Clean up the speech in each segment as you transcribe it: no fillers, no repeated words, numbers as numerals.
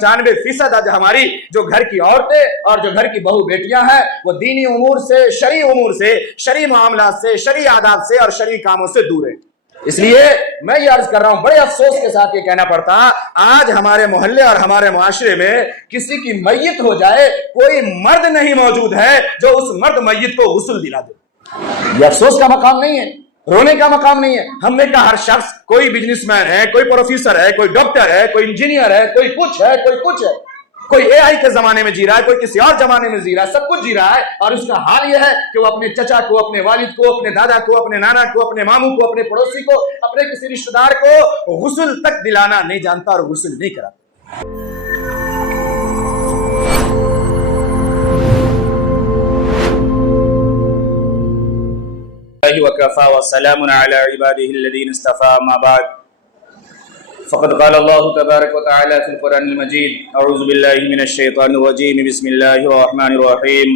95% آج ہماری جو گھر کی عورتیں اور جو گھر کی بہو بیٹیاں ہیں وہ دینی امور سے، شرعی امور سے، شرعی معاملات سے، شرعی آداب سے اور شرعی کاموں سے دور ہیں۔ اس لیے میں یہ عرض کر رہا ہوں، بڑے افسوس کے ساتھ یہ کہنا پڑتا، آج ہمارے محلے اور ہمارے معاشرے میں کسی کی میت ہو جائے، کوئی مرد نہیں موجود ہے جو اس مرد میت کو غسل دلا دے۔ یہ افسوس کا مقام نہیں ہے، رونے کا مقام نہیں ہے۔ ہم نے کہا ہر شخص، کوئی بزنس مین ہے، کوئی پروفیسر ہے، کوئی ڈاکٹر ہے، کوئی انجینئر ہے، کوئی کچھ ہے، کوئی کچھ ہے، کوئی اے آئی کے زمانے میں جی رہا ہے، کوئی کسی اور زمانے میں جی رہا ہے، سب کچھ جی رہا ہے، اور اس کا حال یہ ہے کہ وہ اپنے چچا کو، اپنے والد کو، اپنے دادا کو، اپنے نانا کو، اپنے ماموں کو، اپنے پڑوسی کو، اپنے کسی رشتہ دار کو غسل تک دلانا نہیں جانتا اور غسل نہیں کراتا۔ وكفى وسلام على عباده الذين اصطفى، ما بعد، فقد قال الله تبارك وتعالى في القرآن المجيد: أعوذ بالله من الشيطان الرجيم، بسم الله الرحمن الرحيم،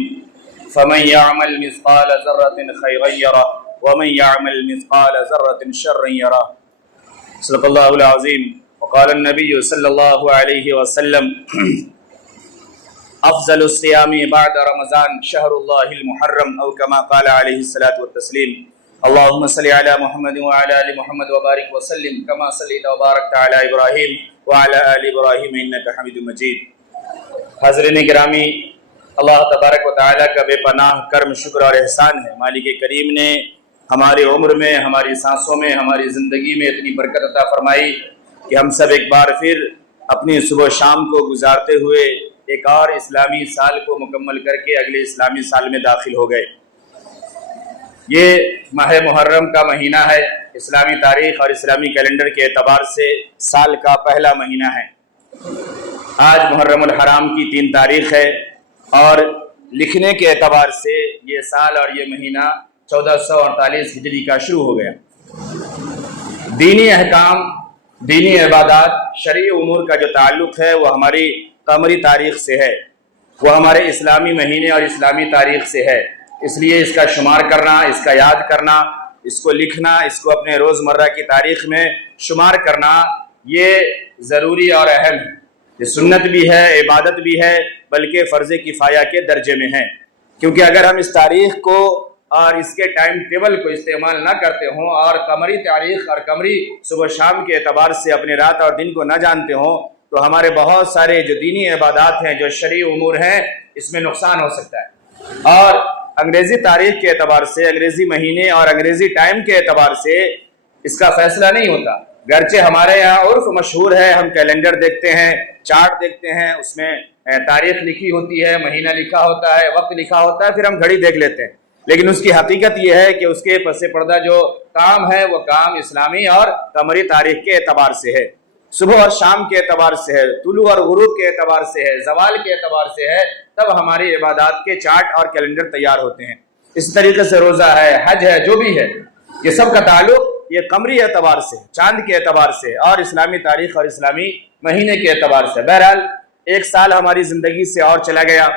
فمن يعمل مثقال ذرة خيرا يره ومن يعمل مثقال ذرة شرا يره، صدق الله العظيم۔ وقال النبي صلى الله عليه وسلم: افضل الصيام بعد رمضان شهر الله المحرم، او كما قال عليه الصلاة والتسليم۔ اللهم صل على محمد وعلى ال محمد وبارك وسلم كما صليت وباركت على ابراهيم وعلى ال ابراهيم انك حميد مجيد۔ حاضرین گرامی، اللہ تبارک و تعالیٰ کا بے پناہ کرم، شکر اور احسان ہے۔ مالک کریم نے ہماری عمر میں، ہماری سانسوں میں، ہماری زندگی میں اتنی برکت عطا فرمائی کہ ہم سب ایک بار پھر اپنی صبح و شام کو گزارتے ہوئے ایک اور اسلامی سال کو مکمل کر کے اگلے اسلامی سال میں داخل ہو گئے۔ یہ ماہ محرم کا مہینہ ہے، اسلامی تاریخ اور اسلامی کیلنڈر کے اعتبار سے سال کا پہلا مہینہ ہے۔ آج محرم الحرام کی 3 تاریخ ہے، اور لکھنے کے اعتبار سے یہ سال اور یہ مہینہ 1448 ہجری کا شروع ہو گیا۔ دینی احکام، دینی عبادات، شرعی امور کا جو تعلق ہے وہ ہماری قمری تاریخ سے ہے، وہ ہمارے اسلامی مہینے اور اسلامی تاریخ سے ہے۔ اس لیے اس کا شمار کرنا، اس کا یاد کرنا، اس کو لکھنا، اس کو اپنے روزمرہ کی تاریخ میں شمار کرنا، یہ ضروری اور اہم ہے۔ یہ سنت بھی ہے، عبادت بھی ہے، بلکہ فرض کفایہ کے درجے میں ہے۔ کیونکہ اگر ہم اس تاریخ کو اور اس کے ٹائم ٹیبل کو استعمال نہ کرتے ہوں اور قمری تاریخ اور قمری صبح شام کے اعتبار سے اپنے رات اور دن کو نہ جانتے ہوں، تو ہمارے بہت سارے جو دینی عبادات ہیں، جو شرعی امور ہیں، اس میں نقصان ہو سکتا ہے۔ اور انگریزی تاریخ کے اعتبار سے، انگریزی مہینے اور انگریزی ٹائم کے اعتبار سے اس کا فیصلہ نہیں ہوتا۔ گرچہ ہمارے یہاں عرف مشہور ہے، ہم کیلنڈر دیکھتے ہیں، چارٹ دیکھتے ہیں، اس میں تاریخ لکھی ہوتی ہے، مہینہ لکھا ہوتا ہے، وقت لکھا ہوتا ہے، پھر ہم گھڑی دیکھ لیتے ہیں۔ لیکن اس کی حقیقت یہ ہے کہ اس کے پس پردہ جو کام ہے وہ کام اسلامی اور قمری تاریخ کے اعتبار سے ہے، صبح اور شام کے اعتبار سے ہے، طلوع اور غروب کے اعتبار سے ہے، زوال کے اعتبار سے ہے، تب ہماری عبادات کے چارٹ اور کیلنڈر تیار ہوتے ہیں۔ اس طریقے سے روزہ ہے، حج ہے، جو بھی ہے، یہ سب کا تعلق یہ قمری اعتبار سے، چاند کے اعتبار سے اور اسلامی تاریخ اور اسلامی مہینے کے اعتبار سے۔ بہرحال ایک سال ہماری زندگی سے اور چلا گیا۔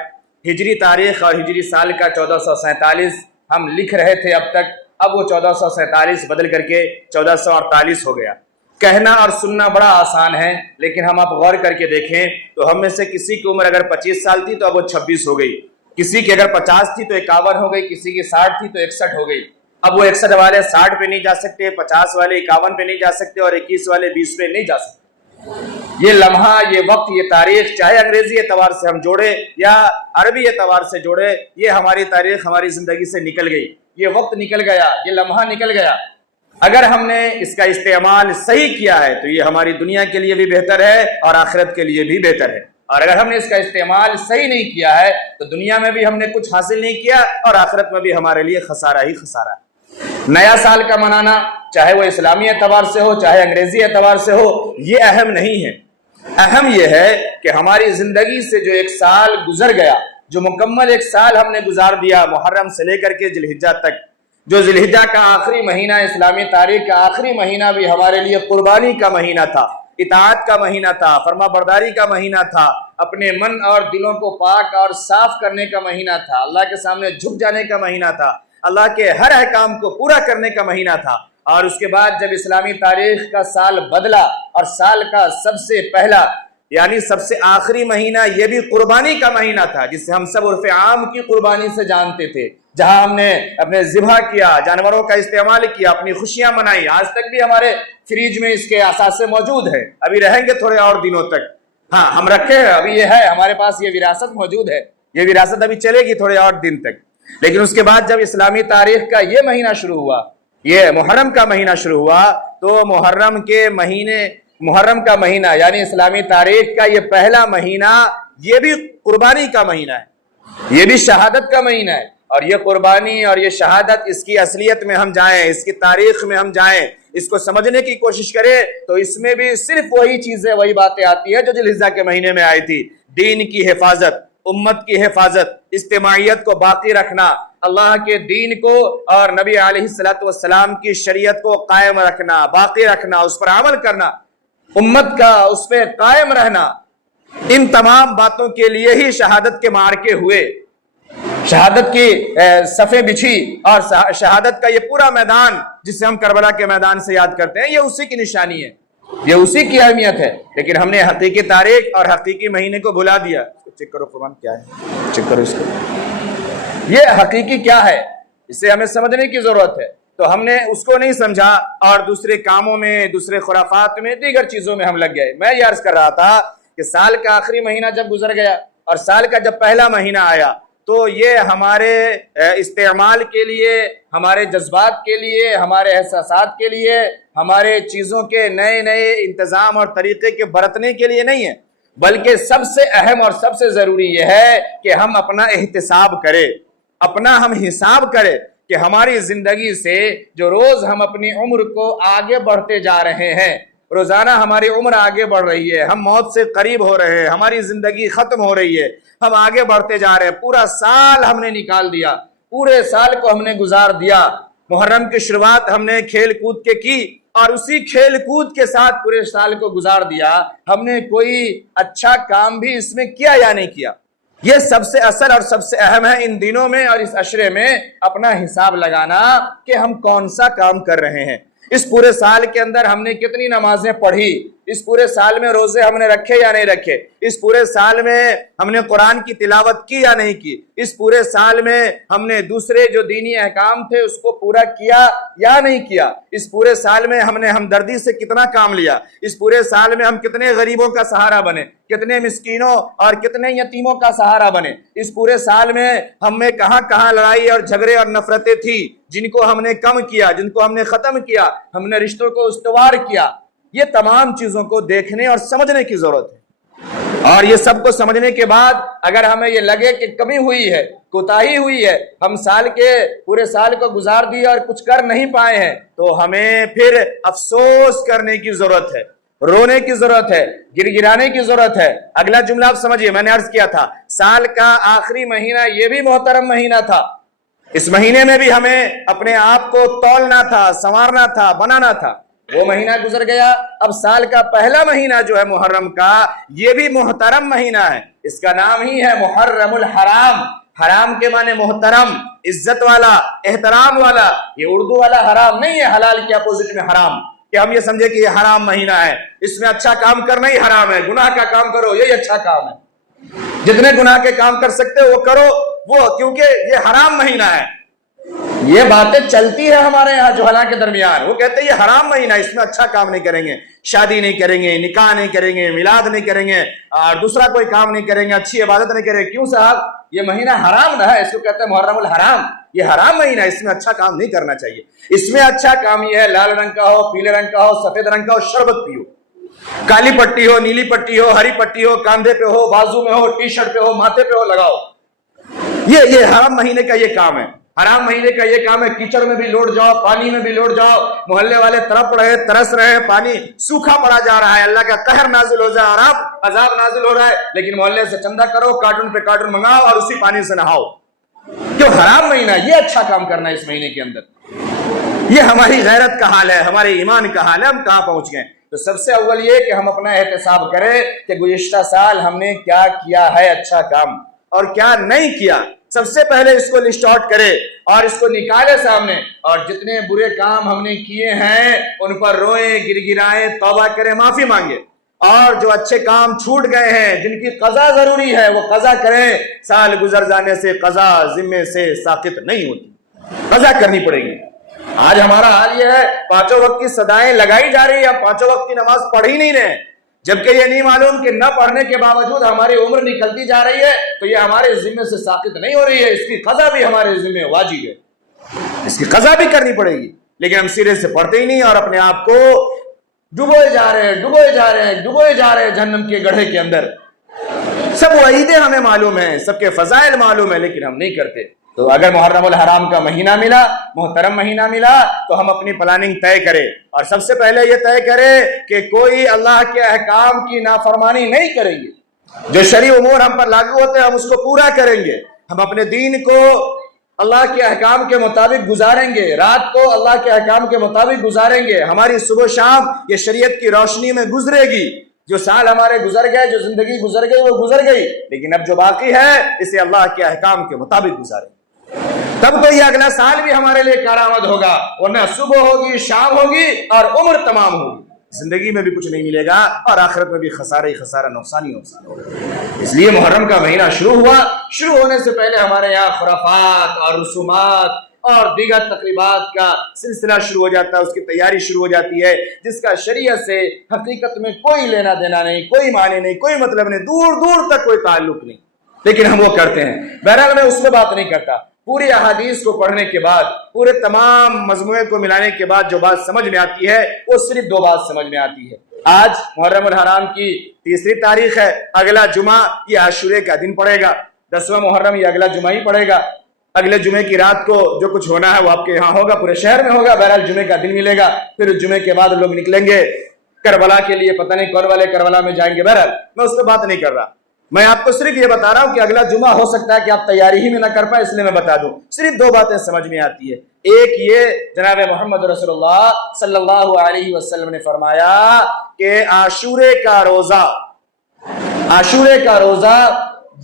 ہجری تاریخ اور ہجری سال کا 1447 ہم لکھ رہے تھے اب تک، اب وہ 1447 بدل کر کے 1448 ہو گیا۔ کہنا اور سننا بڑا آسان ہے، لیکن ہم آپ غور کر کے دیکھیں تو ہم میں سے کسی کی عمر اگر 25 سال تھی تو اب وہ 26 ہو گئی، کسی کی اگر 50 تھی تو 51 ہو گئی، کسی کی 60 تھی تو 61 ہو گئی۔ اب وہ 61 والے 60 پہ نہیں جا سکتے، 50 والے 51 پہ نہیں جا سکتے، اور 21 والے 20 پہ نہیں جا سکتے۔ یہ لمحہ، یہ وقت، یہ تاریخ، چاہے انگریزی اعتبار سے ہم جوڑے یا عربی اعتبار سے جوڑے، یہ ہماری تاریخ ہماری زندگی سے نکل گئی، یہ وقت نکل گیا، یہ لمحہ نکل گیا۔ اگر ہم نے اس کا استعمال صحیح کیا ہے تو یہ ہماری دنیا کے لیے بھی بہتر ہے اور آخرت کے لیے بھی بہتر ہے، اور اگر ہم نے اس کا استعمال صحیح نہیں کیا ہے تو دنیا میں بھی ہم نے کچھ حاصل نہیں کیا اور آخرت میں بھی ہمارے لیے خسارہ ہی خسارہ ہے۔ نیا سال کا منانا، چاہے وہ اسلامی اعتبار سے ہو چاہے انگریزی اعتبار سے ہو، یہ اہم نہیں ہے۔ اہم یہ ہے کہ ہماری زندگی سے جو ایک سال گزر گیا، جو مکمل ایک سال ہم نے گزار دیا، محرم سے لے کر کے ذی الحجہ تک، جو ذی الحجہ کا آخری مہینہ، اسلامی تاریخ کا آخری مہینہ بھی ہمارے لیے قربانی کا مہینہ تھا، اطاعت کا مہینہ تھا، فرما برداری کا مہینہ تھا، اپنے من اور دلوں کو پاک اور صاف کرنے کا مہینہ تھا، اللہ کے سامنے جھک جانے کا مہینہ تھا، اللہ کے ہر احکام کو پورا کرنے کا مہینہ تھا۔ اور اس کے بعد جب اسلامی تاریخ کا سال بدلا اور سال کا سب سے پہلا یعنی سب سے آخری مہینہ یہ بھی قربانی کا مہینہ تھا، جسے ہم سب عرف عام کی قربانی سے جانتے تھے، جہاں ہم نے اپنے ذبح کیا، جانوروں کا استعمال کیا، اپنی خوشیاں منائی۔ آج تک بھی ہمارے فریج میں اس کے اثاثے موجود ہیں، ابھی رہیں گے تھوڑے اور دنوں تک۔ ہاں ہم رکھے ہیں، ابھی یہ ہے ہمارے پاس، یہ وراثت موجود ہے، یہ وراثت ابھی چلے گی تھوڑے اور دن تک۔ لیکن اس کے بعد جب اسلامی تاریخ کا یہ مہینہ شروع ہوا، یہ محرم کا مہینہ شروع ہوا، تو محرم کا مہینہ یعنی اسلامی تاریخ کا یہ پہلا مہینہ، یہ بھی قربانی کا مہینہ ہے، یہ بھی شہادت کا مہینہ ہے۔ اور یہ قربانی اور یہ شہادت، اس کی اصلیت میں ہم جائیں، اس کی تاریخ میں ہم جائیں، اس کو سمجھنے کی کوشش کریں، تو اس میں بھی صرف وہی چیزیں، وہی باتیں آتی ہیں جو ذی الحجہ کے مہینے میں آئی تھی۔ دین کی حفاظت، امت کی حفاظت، اجتماعیت کو باقی رکھنا، اللہ کے دین کو اور نبی علیہ الصلوۃ والسلام کی شریعت کو قائم رکھنا، باقی رکھنا، اس پر عمل کرنا، امت کا اس پہ قائم رہنا، ان تمام باتوں کے لیے ہی شہادت کے معرکے ہوئے، شہادت کی صفیں بچھی، اور شہادت کا یہ پورا میدان جسے ہم کربلا کے میدان سے یاد کرتے ہیں، یہ اسی کی نشانی ہے، یہ اسی کی اہمیت ہے۔ لیکن ہم نے حقیقی تاریخ اور حقیقی مہینے کو بھلا دیا۔ چیک کرو قربان کیا ہے، چیک کرو اس کو، یہ حقیقی کیا ہے، اسے ہمیں سمجھنے کی ضرورت ہے۔ تو ہم نے اس کو نہیں سمجھا اور دوسرے کاموں میں، دوسرے خرافات میں، دیگر چیزوں میں ہم لگ گئے۔ میں یہ عرض کر رہا تھا کہ سال کا آخری مہینہ جب گزر گیا اور سال کا جب پہلا مہینہ آیا، تو یہ ہمارے استعمال کے لیے، ہمارے جذبات کے لیے، ہمارے احساسات کے لیے، ہمارے چیزوں کے نئے نئے انتظام اور طریقے کے برتنے کے لیے نہیں ہے، بلکہ سب سے اہم اور سب سے ضروری یہ ہے کہ ہم اپنا احتساب کریں، اپنا ہم حساب کریں کہ ہماری زندگی سے جو روز ہم اپنی عمر کو آگے بڑھتے جا رہے ہیں، روزانہ ہماری عمر آگے بڑھ رہی ہے، ہم موت سے قریب ہو رہے ہیں، ہماری زندگی ختم ہو رہی ہے، ہم آگے بڑھتے جا رہے ہیں، پورا سال ہم نے نکال دیا، پورے سال کو ہم نے گزار دیا، محرم کی شروعات ہم نے کھیل کود کے کی اور اسی کھیل کود کے ساتھ پورے سال کو گزار دیا، ہم نے کوئی اچھا کام بھی اس میں کیا یا نہیں کیا؟ یہ سب سے اصل اور سب سے اہم ہے ان دنوں میں اور اس عشرے میں اپنا حساب لگانا کہ ہم کون سا کام کر رہے ہیں۔ اس پورے سال کے اندر ہم نے کتنی نمازیں پڑھی، اس پورے سال میں روزے ہم نے رکھے یا نہیں رکھے، اس پورے سال میں ہم نے قرآن کی تلاوت کی یا نہیں کی، اس پورے سال میں ہم نے دوسرے جو دینی احکام تھے اس کو پورا کیا یا نہیں کیا، اس پورے سال میں ہم نے ہمدردی سے کتنا کام لیا، اس پورے سال میں ہم کتنے غریبوں کا سہارا بنے، کتنے مسکینوں اور کتنے یتیموں کا سہارا بنے، اس پورے سال میں ہم میں کہاں کہاں لڑائی اور جھگڑے اور نفرتیں تھی جن کو ہم نے کم کیا، جن کو ہم نے ختم کیا، ہم نے رشتوں کو استوار کیا۔ یہ تمام چیزوں کو دیکھنے اور سمجھنے کی ضرورت ہے، اور یہ سب کو سمجھنے کے بعد اگر ہمیں یہ لگے کہ کمی ہوئی ہے، کوتاہی ہوئی ہے، ہم پورے سال کو گزار دیا اور کچھ کر نہیں پائے ہیں، تو ہمیں پھر افسوس کرنے کی ضرورت ہے، رونے کی ضرورت ہے، گر گرانے کی ضرورت ہے۔ اگلا جملہ آپ سمجھیے، میں نے عرض کیا تھا سال کا آخری مہینہ یہ بھی محترم مہینہ تھا، اس مہینے میں بھی ہمیں اپنے آپ کو تولنا تھا، سنوارنا تھا، بنانا تھا۔ وہ مہینہ گزر گیا، اب سال کا پہلا مہینہ جو ہے محرم کا، یہ بھی محترم مہینہ ہے، اس کا نام ہی ہے محرم الحرام۔ حرام کے معنی محترم، عزت والا، احترام والا۔ یہ اردو والا حرام نہیں ہے حلال کے اپوزٹ میں حرام، کہ ہم یہ سمجھے کہ یہ حرام مہینہ ہے، اس میں اچھا کام کرنا ہی حرام ہے، گناہ کا کام کرو یہی اچھا کام ہے، جتنے گناہ کے کام کر سکتے ہو وہ کرو، وہ کیونکہ یہ حرام مہینہ ہے۔ یہ باتیں چلتی ہے ہمارے یہاں جوہلاء کے درمیان، وہ کہتے ہیں یہ حرام مہینہ، اس میں اچھا کام نہیں کریں گے، شادی نہیں کریں گے، نکاح نہیں کریں گے، میلاد نہیں کریں گے، اور دوسرا کوئی کام نہیں کریں گے، اچھی عبادت نہیں کریں گے۔ کیوں صاحب؟ یہ مہینہ حرام نہ ہے، اس کو کہتے ہیں محرم الحرام، یہ حرام مہینہ ہے، اس میں اچھا کام نہیں کرنا چاہیے۔ اس میں اچھا کام یہ ہے لال رنگ کا ہو، پیلے رنگ کا ہو، سفید رنگ کا ہو، شربت پیو، کالی پٹی ہو، نیلی پٹی ہو، ہری پٹی ہو، کاندھے پہ ہو، بازو میں ہو، ٹی شرٹ پہ ہو، ماتھے پہ ہو، لگاؤ۔ یہ حرام مہینے کا یہ کام ہے، حرام مہینے کا یہ کام ہے۔ کیچڑ میں بھی لوٹ جاؤ، پانی میں بھی لوٹ جاؤ، محلے والے تڑپ رہے، ترس رہے، پانی سوکھا پڑا جا رہا ہے، اللہ کا قہر نازل ہو جا رہا ہے، عذاب نازل ہو رہا ہے، لیکن محلے سے چندہ کرو، کارٹون پہ کارٹون منگاؤ اور اسی پانی سے نہاؤ۔ کیوں؟ حرام مہینہ، یہ اچھا کام کرنا ہے اس مہینے کے اندر۔ یہ ہماری غیرت کا حال ہے، ہمارے ایمان کا حال ہے، ہم کہاں پہنچ گئے۔ تو سب سے اول یہ کہ ہم اپنا احتساب کریں کہ گزشتہ سال ہم نے کیا کیا ہے اچھا کام اور کیا نہیں کیا۔ سب سے پہلے اس کو لسٹ آؤٹ کرے اور اس کو نکالے سامنے، اور جتنے برے کام ہم نے کیے ہیں ان پر روئیں، گر گرائیں، توبہ کریں، معافی مانگے۔ اور جو اچھے کام چھوٹ گئے ہیں جن کی قضا ضروری ہے وہ قضا کریں. سال گزر جانے سے قضا ذمے سے ساقط نہیں ہوتی, قضا کرنی پڑے گی. آج ہمارا حال یہ ہے پانچوں وقت کی صدائیں لگائی جا رہی ہے, پانچوں وقت کی نماز پڑھ ہی نہیں رہے, جبکہ یہ نہیں معلوم کہ نہ پڑھنے کے باوجود ہماری عمر نکلتی جا رہی ہے تو یہ ہمارے ذمے سے ساقط نہیں ہو رہی ہے, اس کی قضا بھی ہمارے ذمے واجب ہے, اس کی قضا بھی کرنی پڑے گی. لیکن ہم سرے سے پڑھتے ہی نہیں اور اپنے آپ کو ڈبوئے جا رہے ہیں جہنم کے گڑھے کے اندر. سب وعیدیں ہمیں معلوم ہیں, سب کے فضائل معلوم ہیں, لیکن ہم نہیں کرتے. تو اگر محرم الحرام کا مہینہ ملا, محترم مہینہ ملا, تو ہم اپنی پلاننگ طے کریں اور سب سے پہلے یہ طے کریں کہ کوئی اللہ کے احکام کی نافرمانی نہیں کریں گے. جو شرعی امور ہم پر لاگو ہوتے ہیں ہم اس کو پورا کریں گے, ہم اپنے دین کو اللہ کے احکام کے مطابق گزاریں گے, رات کو اللہ کے احکام کے مطابق گزاریں گے, ہماری صبح و شام یہ شریعت کی روشنی میں گزرے گی. جو سال ہمارے گزر گئے, جو زندگی گزر گئی وہ گزر گئی, لیکن اب جو باقی ہے اسے اللہ کے احکام کے مطابق گزاریں, تب تو یہ اگلا سال بھی ہمارے لیے کارآمد ہوگا. ورنہ صبح ہوگی, شام ہوگی اور عمر تمام ہوگی, زندگی میں بھی کچھ نہیں ملے گا اور آخرت میں بھی خسارہ ہی خسارہ, نقصان ہی نقصان ہوگا. اس لیے محرم کا مہینہ شروع ہوا, شروع ہونے سے پہلے ہمارے یہاں خرافات اور رسومات اور دیگر تقریبات کا سلسلہ شروع ہو جاتا ہے, اس کی تیاری شروع ہو جاتی ہے جس کا شریعت سے حقیقت میں کوئی لینا دینا نہیں, کوئی معنی نہیں, کوئی مطلب نہیں, دور دور تک کوئی تعلق نہیں, لیکن ہم وہ کرتے ہیں. بہرحال میں اس میں بات نہیں کرتا. پوری احادیث کو پڑھنے کے بعد, پورے تمام مجموعے کو ملانے کے بعد جو بات سمجھ میں آتی ہے وہ صرف دو بات سمجھ میں آتی ہے. آج محرم الحرام کی 3 تاریخ ہے, اگلا جمعہ یہ عاشورے کا دن پڑے گا, 10واں محرم یہ اگلا جمعہ ہی پڑے گا. اگلے جمعے کی رات کو جو کچھ ہونا ہے وہ آپ کے یہاں ہوگا, پورے شہر میں ہوگا. بہرحال جمعے کا دن ملے گا, پھر جمعے کے بعد لوگ نکلیں گے کربلا کے لیے, پتہ نہیں کون والے کربلا میں جائیں گے. بہرحال میں اس پہ بات نہیں کر رہا, میں آپ کو صرف یہ بتا رہا ہوں کہ اگلا جمعہ ہو سکتا ہے کہ آپ تیاری ہی میں نہ کر پائے, اس لیے میں بتا دوں. صرف 2 باتیں سمجھ میں آتی ہے. ایک یہ, جناب محمد رسول اللہ صلی اللہ علیہ وسلم نے فرمایا کہ عاشورے کا روزہ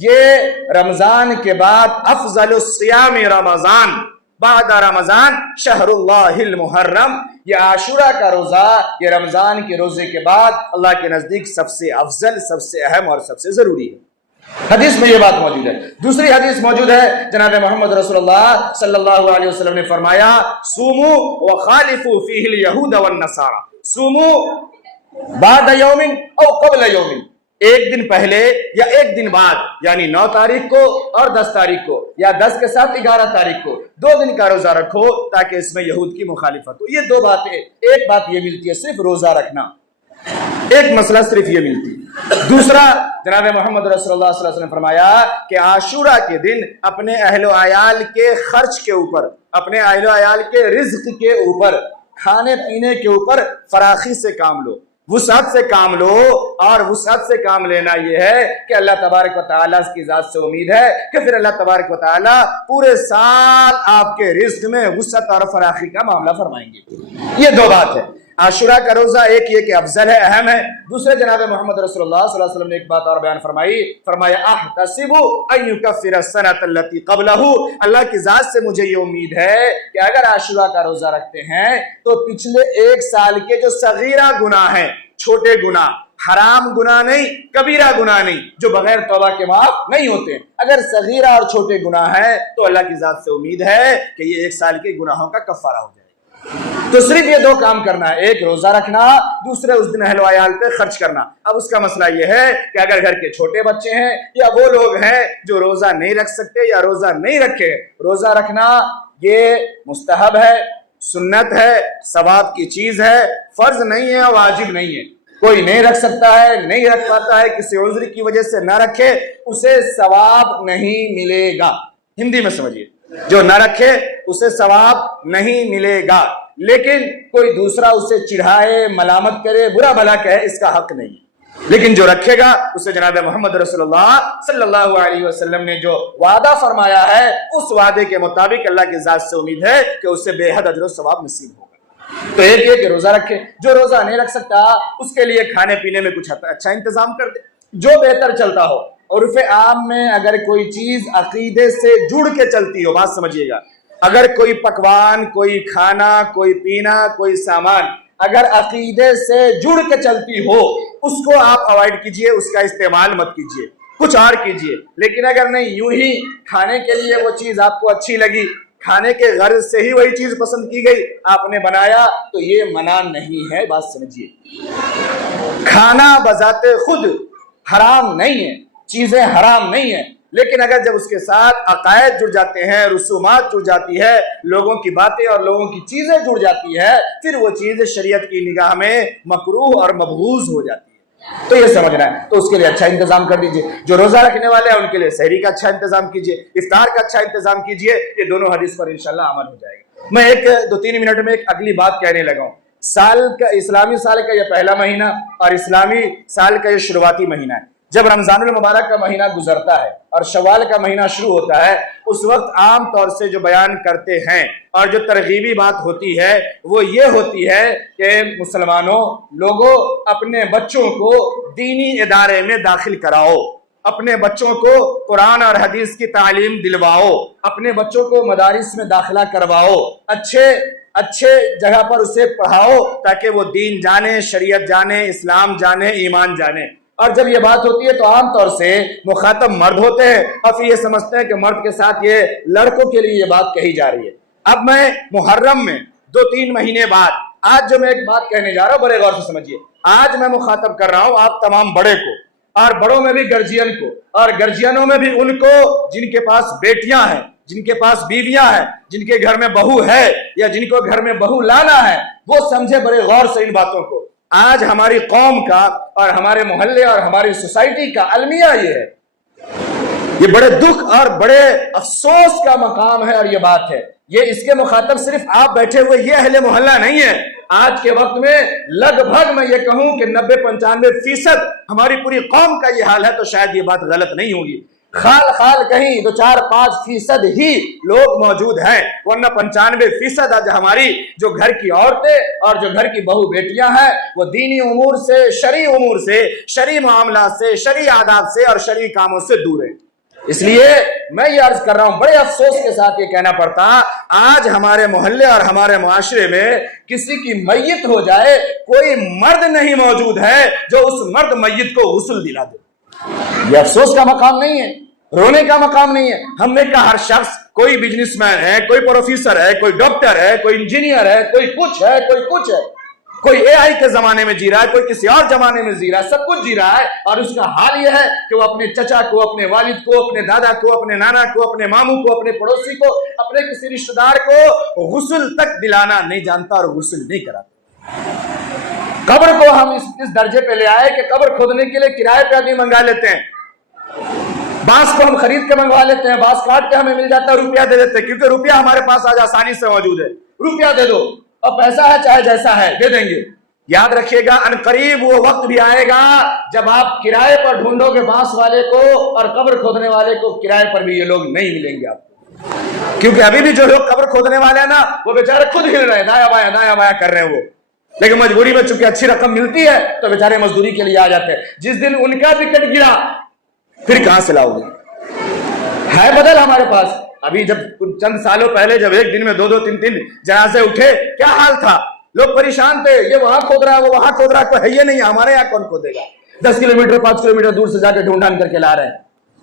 یہ رمضان کے بعد افضل الصیام رمضان بعد رمضان شہر اللہ المحرم. یہ عاشورہ کا روزہ یہ رمضان کے روزے کے بعد اللہ کے نزدیک سب سے افضل, سب سے اہم اور سب سے ضروری ہے. حدیث میں یہ بات موجود ہے. دوسری حدیث موجود ہے, جناب محمد رسول اللہ صلی اللہ علیہ وسلم نے فرمایا صوموا وخالفوا فیہ الیہود والنصارى, صوموا بعد یوم او قبل یوم, ایک دن پہلے یا ایک دن بعد, یعنی 9 تاریخ کو اور 10 تاریخ کو, یا 10 کے ساتھ 11 تاریخ کو 2 دن کا روزہ رکھو تاکہ اس میں یہود کی مخالفت ہو. یہ 2 باتیں, ایک بات یہ ملتی ہے صرف روزہ رکھنا, ایک مسئلہ صرف یہ ملتی. دوسرا, جناب محمد رسول اللہ صلی اللہ علیہ وسلم نے فرمایا کہ عاشورہ کے دن اپنے اہل و عیال کے خرچ کے اوپر, اپنے اہل و عیال کے رزق کے اوپر, کھانے پینے کے اوپر فراخی سے کام لو, وسعت سے کام لو. اور وسعت سے کام لینا یہ ہے کہ اللہ تبارک و تعالیٰ کی ذات سے امید ہے کہ پھر اللہ تبارک و تعالیٰ پورے سال آپ کے رزق میں وسعت اور فراخی کا معاملہ فرمائیں گے. یہ 2 بات ہے. عاشورہ کا روزہ ایک یہ کہ افضل ہے, اہم ہے. دوسرے, جناب محمد رسول اللہ صلی اللہ علیہ وسلم نے ایک بات اور بیان فرمائی, فرمایا احتسب ان یکفر السنۃ التي قبلہ, اللہ کی ذات سے مجھے یہ امید ہے کہ اگر عاشورہ کا روزہ رکھتے ہیں تو پچھلے 1 سال کے جو صغیرہ گناہ ہیں, چھوٹے گناہ, حرام گناہ نہیں, کبیرہ گناہ نہیں, جو بغیر توبہ کے معاف نہیں ہوتے, اگر صغیرہ اور چھوٹے گناہ ہیں تو اللہ کی ذات سے امید ہے کہ یہ 1 سال کے گناہوں کا کفارہ ہو جائے. تو صرف یہ 2 کام کرنا ہے, ایک روزہ رکھنا, دوسرے اس دن اہل و عیال پہ خرچ کرنا. اب اس کا مسئلہ یہ ہے کہ اگر گھر کے چھوٹے بچے ہیں یا وہ لوگ ہیں جو روزہ نہیں رکھ سکتے یا روزہ نہیں رکھے, روزہ رکھنا یہ مستحب ہے, سنت ہے, ثواب کی چیز ہے, فرض نہیں ہے, واجب نہیں ہے. کوئی نہیں رکھ سکتا ہے, نہیں رکھ پاتا ہے, کسی عذر کی وجہ سے نہ رکھے, اسے ثواب نہیں ملے گا. ہندی میں سمجھیے, جو نہ رکھے اسے ثواب نہیں ملے گا, لیکن کوئی دوسرا اسے چڑھائے, ملامت کرے, برا بھلا کہے, اس کا حق نہیں. لیکن جو رکھے گا اسے جناب محمد رسول اللہ صلی اللہ علیہ وسلم نے جو وعدہ فرمایا ہے اس وعدے کے مطابق اللہ کی ذات سے امید ہے کہ اسے بے حد اجر و ثواب نصیب ہوگا. تو ایک یہ کہ روزہ رکھے, جو روزہ نہیں رکھ سکتا اس کے لیے کھانے پینے میں کچھ اچھا انتظام کر دے, جو بہتر چلتا ہو. عرف عام میں اگر کوئی چیز عقیدے سے جڑ کے چلتی ہو, بات سمجھیے گا, اگر کوئی پکوان, کوئی کھانا, کوئی پینا, کوئی سامان اگر عقیدے سے جڑ کے چلتی ہو اس کو آپ اوائڈ کیجئے، اس کا استعمال مت کیجئے، کچھ اور کیجئے۔ لیکن اگر نہیں یوں ہی کھانے کے لیے وہ چیز آپ کو اچھی لگی، کھانے کے غرض سے ہی وہی چیز پسند کی گئی، آپ نے بنایا، تو یہ منع نہیں ہے، بات سمجھیے۔ کھانا بذات خود حرام نہیں ہے، چیزیں حرام نہیں ہیں، لیکن اگر جب اس کے ساتھ عقائد جڑ جاتے ہیں، رسومات جڑ جاتی ہے، لوگوں کی باتیں اور لوگوں کی چیزیں جڑ جاتی ہے، پھر وہ چیز شریعت کی نگاہ میں مکروہ اور مبغوض ہو جاتی ہے۔ تو یہ سمجھنا ہے، تو اس کے لیے اچھا انتظام کر دیجئے۔ جو روزہ رکھنے والے ہیں ان کے لیے سحری کا اچھا انتظام کیجئے، افطار کا اچھا انتظام کیجئے، یہ دونوں حدیث پر انشاءاللہ عمل ہو جائے گا۔ میں ایک 2-3 منٹ میں ایک اگلی بات کہنے لگا ہوں۔ سال کا، اسلامی سال کا یہ پہلا مہینہ اور اسلامی سال کا یہ شروعاتی مہینہ ہے۔ جب رمضان المبارک کا مہینہ گزرتا ہے اور شوال کا مہینہ شروع ہوتا ہے، اس وقت عام طور سے جو بیان کرتے ہیں اور جو ترغیبی بات ہوتی ہے وہ یہ ہوتی ہے کہ مسلمانوں، لوگوں اپنے بچوں کو دینی ادارے میں داخل کراؤ، اپنے بچوں کو قرآن اور حدیث کی تعلیم دلواؤ، اپنے بچوں کو مدارس میں داخلہ کرواؤ، اچھے جگہ پر اسے پڑھاؤ تاکہ وہ دین جانے، شریعت جانے، اسلام جانے، ایمان جانے۔ اور جب یہ بات ہوتی ہے تو عام طور سے مخاطب مرد ہوتے ہیں اور پھر یہ سمجھتے ہیں کہ مرد کے ساتھ یہ لڑکوں کے لیے یہ بات کہی جا رہی ہے۔ اب میں محرم میں 2-3 مہینے بعد آج جو میں ایک بات کہنے جا رہا ہوں، بڑے غور سے سمجھیے۔ آج میں مخاطب کر رہا ہوں آپ تمام بڑے کو، اور بڑوں میں بھی گرجین کو، اور گرجینوں میں بھی ان کو جن کے پاس بیٹیاں ہیں، جن کے پاس بیویاں ہیں، جن کے گھر میں بہو ہے یا جن کو گھر میں بہو لانا ہے، وہ سمجھے بڑے غور سے ان باتوں کو۔ آج ہماری قوم کا اور ہمارے محلے اور ہماری سوسائٹی کا المیہ یہ ہے، یہ بڑے دکھ اور بڑے افسوس کا مقام ہے، اور یہ بات ہے، یہ اس کے مخاطب صرف آپ بیٹھے ہوئے یہ اہل محلہ نہیں ہے۔ آج کے وقت میں لگ بھگ میں یہ کہوں کہ 90-95% ہماری پوری قوم کا یہ حال ہے، تو شاید یہ بات غلط نہیں ہوگی۔ خال کہیں 2-4-5% ہی لوگ موجود ہیں، ورنہ 95% آج ہماری جو گھر کی عورتیں اور جو گھر کی بہو بیٹیاں ہیں وہ دینی امور سے، شرعی امور سے، شرعی معاملات سے، شرعی آداب سے اور شرعی کاموں سے دور ہیں۔ اس لیے میں یہ عرض کر رہا ہوں، بڑے افسوس کے ساتھ یہ کہنا پڑتا، آج ہمارے محلے اور ہمارے معاشرے میں کسی کی میت ہو جائے، کوئی مرد نہیں موجود ہے جو اس مرد میت کو غسل دلا دے۔ یہ افسوس کا مقام نہیں ہے، رونے کا مقام نہیں ہے۔ ہم نے کہا ہر شخص، کوئی بزنس مین ہے، کوئی پروفیسر ہے، کوئی ڈاکٹر ہے، کوئی انجینئر ہے، کوئی کچھ ہے، کوئی کچھ ہے، کوئی اے آئی کے زمانے میں جی رہا ہے، کوئی کسی اور زمانے میں جی رہا ہے، سب کچھ جی رہا ہے، اور اس کا حال یہ ہے کہ وہ اپنے چچا کو، اپنے والد کو، اپنے دادا کو، اپنے نانا کو، اپنے ماموں کو، اپنے پڑوسی کو، اپنے کسی رشتہ دار کو غسل تک دلانا نہیں جانتا اور غسل نہیں کراتا۔ قبر کو ہم اس درجے پہ لے آئے کہ قبر کھودنے کے لیے کرائے پہ آدمی منگا لیتے ہیں، بانس کو ہم خرید کے منگوا لیتے ہیں، بانس کاٹ کے ہمیں مل جاتا ہے، روپیہ دے دیتے ہیں، کیونکہ روپیہ ہمارے پاس آج آسانی سے موجود ہے، روپیہ دے دو اور پیسہ ہے چاہے جیسا ہے دے دیں گے۔ یاد رکھیے گا ان قریب وہ وقت بھی آئے گا جب آپ کرائے پر ڈھونڈو گے بانس والے کو، اور قبر کھودنے والے کو کرائے پر بھی یہ لوگ نہیں ملیں گے آپ کو، کیونکہ ابھی بھی جو لوگ قبر کھودنے والے ہیں نا وہ بیچارے خود ہل رہے ہیں، دایا بایا کر رہے ہیں وہ، لیکن مجبوری میں چونکہ اچھی رقم ملتی ہے تو بیچارے مزدوری کے لیے آ جاتے ہیں۔ جس دن ان کا وکٹ گرا پھر کہاں سے لاؤ گے؟ ہے بدل ہمارے پاس۔ ابھی جب چند سالوں پہلے جب ایک دن میں 2-3 جنازے اٹھے، کیا حال تھا، لوگ پریشان تھے، یہ وہاں کھود رہا ہے، وہ وہاں کھود رہا ہے، کوئی ہے یہ نہیں، ہمارے یہاں کون کھودے گا؟ 10 کلومیٹر 5 کلومیٹر دور سے جا کے ڈھونڈ کر کے لا رہے ہیں۔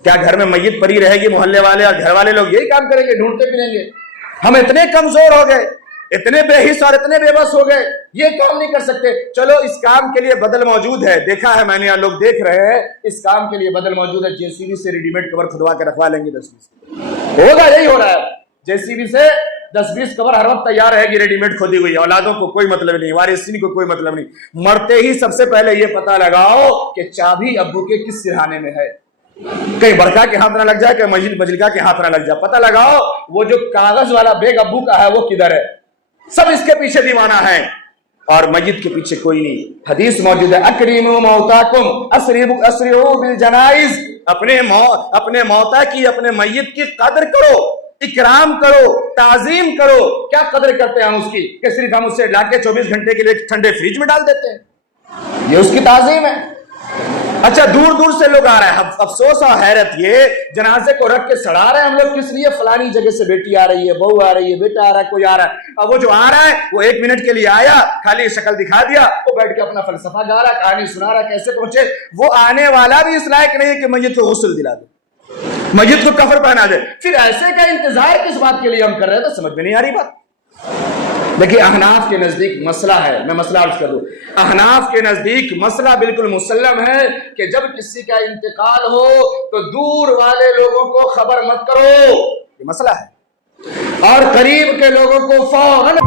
کیا گھر میں میت پڑی رہے گی؟ محلے والے اور گھر والے لوگ یہی کام کریں گے، ڈھونڈتے پھریں گے؟ ہم اتنے کمزور ہو گئے، اتنے بے حس اور اتنے بے بس ہو گئے، یہ کام نہیں کر سکتے۔ چلو اس کام کے لیے بدل موجود ہے، دیکھا ہے میں نے، لوگ دیکھ رہے ہیں، اس کام کے لیے بدل موجود ہے، JCB سے ریڈی میڈ کور کھدوا کے رکھوا لیں گے 10-20 ہوگا، یہی ہو رہا ہے۔ JCB سے 10-20 کور ہر وقت تیار رہے گی، ریڈی میڈ کھودی ہوئی، اولادوں کو کوئی مطلب نہیں، وارثین کو کوئی مطلب نہیں۔ مرتے ہی سب سے پہلے یہ پتہ لگاؤ کہ چابی ابو کے کس سرہانے میں ہے، کہیں برکا کے ہاتھ نہ لگ جائے، کہیں مجلکا کے ہاتھ نہ لگ جائے، پتہ لگاؤ وہ جو کاغذ والا بیگ ابو کا ہے وہ کدھر ہے۔ سب اس کے پیچھے دیوانہ ہیں اور میت کے پیچھے کوئی نہیں۔ حدیث موجود ہے، اکریموا موتاکم اسرعوا بالجنائز، اپنے موتا کی، اپنے میت کی قدر کرو، اکرام کرو، تعظیم کرو۔ کیا قدر کرتے ہیں ہم اس کی کہ صرف ہم اسے لا کے 24 گھنٹے کے لیے ٹھنڈے فریج میں ڈال دیتے ہیں؟ یہ اس کی تعظیم ہے۔ اچھا دور دور سے لوگ آ رہے ہیں. افسوس اور حیرت یہ جنازے کو رکھ کے سڑا رہے ہیں ہم لوگ کس لیے؟ فلانی جگہ سے بیٹی آ رہی ہے، بہو آ رہی ہے، بیٹا آ رہا ہے، کوئی آ رہا ہے. اب وہ جو آ رہا ہے وہ 1 منٹ کے لیے آیا، خالی شکل دکھا دیا، وہ بیٹھ کے اپنا فلسفہ گا رہا ہے، کہانی سنا رہا ہے کیسے پہنچے. وہ آنے والا بھی اس لائق نہیں ہے کہ میت کو غسل دلا دے، میت کو کفن پہنا دے. پھر ایسے کا انتظار کس بات کے لیے ہم کر رہے ہیں؟ تو سمجھ میں نہیں آ رہی بات. دیکھیے احناف کے نزدیک مسئلہ ہے، میں مسئلہ عرض کر دوں. احناف کے نزدیک مسئلہ بالکل مسلم ہے کہ جب کسی کا انتقال ہو تو دور والے لوگوں کو خبر مت کرو، یہ مسئلہ ہے، اور قریب کے لوگوں کو فوراً